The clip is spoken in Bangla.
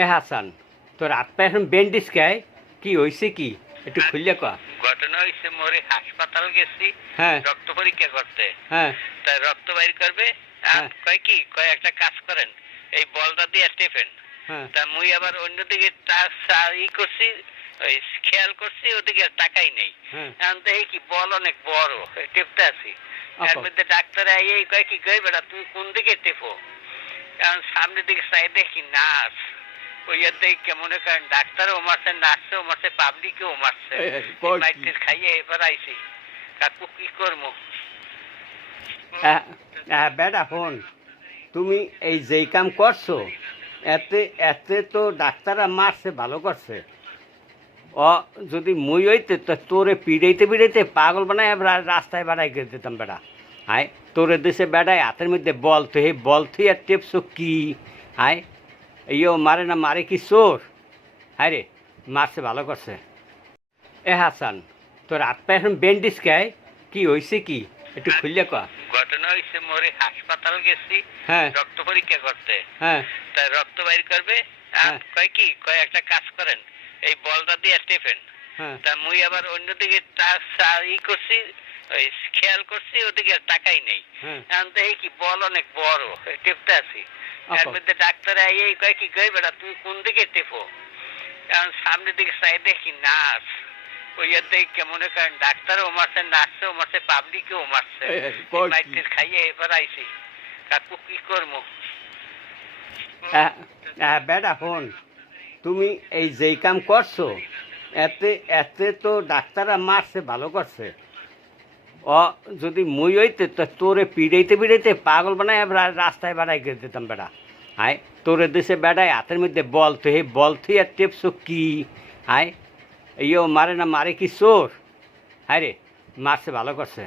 এ হাসান, তোর হাত পা এখন ব্যান্ডেজ খায়, কি হয়েছে কি একটু খুললে কয়া। ঘটনা হয়েছে মোরে হাসপাতাল গেছি হ্যাঁ রক্ত পরীক্ষা করতে। হ্যাঁ তাই রক্ত বাইর করবে। হ্যাঁ কয় কি কয় একটা কাজ করেন, এই বলটা দিয়ে টেপেন। হ্যাঁ তা মুই আবার অন্যদিকে ই করছি, ওই খেয়াল করছি ওদিকে টাকাই নেই। হ্যাঁ এখন দেখি কি বল অনেক বড়, টেপতে আছি। এর আচ্ছা। মধ্যে ডাক্তার এই কয় কি কই বেটা তুমি কোন দিকে টেপো। এখন সামনের দিকে চাই দেখি নার্স। ওই দেখে মনে করেন ডাক্তারও মারছে, নার্সেও মারছে, পাবলিকেও মারছে। মাইটের খাইয়ে এবার আইছি, কাকু কি করবো। বেটা ফোন, তুমি এই যেই কাম করছো, এতে এতে তো ডাক্তাররা মারছে, ভালো করছে। ও যদি মুই হইতে তো তোরে পিড়াইতে পিড়াইতে পাগল বানায় রাস্তায় বাড়াই করে দিতাম বেটা। হায়, তোরে দেশে বেড়ায় হাতের মধ্যে বল, তো এই বল তুই আর টেপছো কি? হায়, ইয়ো মারে না, মারে কি চোর? হায় রে, মারছে, ভালো করছে। এ হাসান, তোর হাত পা এখন ব্যান্ডেজ খায়, কি হয়েছে কি একটু খুললে কয়া। ঘটনা হয়েছে মোরে হাসপাতাল গেছি হ্যাঁ রক্ত পরীক্ষা করতে। হ্যাঁ তাই রক্ত বাইর করবে। হ্যাঁ কয় কি কয় একটা কাজ করেন, এই বলটা দিয়ে টেপেন। হ্যাঁ তা মুই আবার অন্যদিকে ই করছি, ওই খেয়াল করছি ওদিকে টাকাই নেই। হ্যাঁ এখন দেখি কি বল অনেক বড়, টেপতে আছি। এর আচ্ছা। মধ্যে ডাক্তার এই কয় কি কই বেটা তুমি কোন দিকে টেপো। এখন সামনের দিকে চাই দেখি নার্স। ওই দেখে মনে করেন ডাক্তারও মারছে, নার্সেও মারছে, পাবলিকেও মারছে। মাইটের খাইয়ে এবার আইছি, কাকু কি করবো। বেটা ফোন, তুমি এই যেই কাম করছো, এতে এতে তো ডাক্তাররা মারছে, ভালো করছে। ও যদি মুই হইতে তো তোরে পিড়াইতে পিড়াইতে পাগল বানায় রাস্তায় বাড়াই করে দিতাম বেটা। হায়, তোরে দেশে বেড়ায় হাতের মধ্যে বল, তো এই বল তুই আর টেপছো কি? হায়, ইয়ো মারে না, মারে কি চোর? হায় রে, মারছে, ভালো করছে।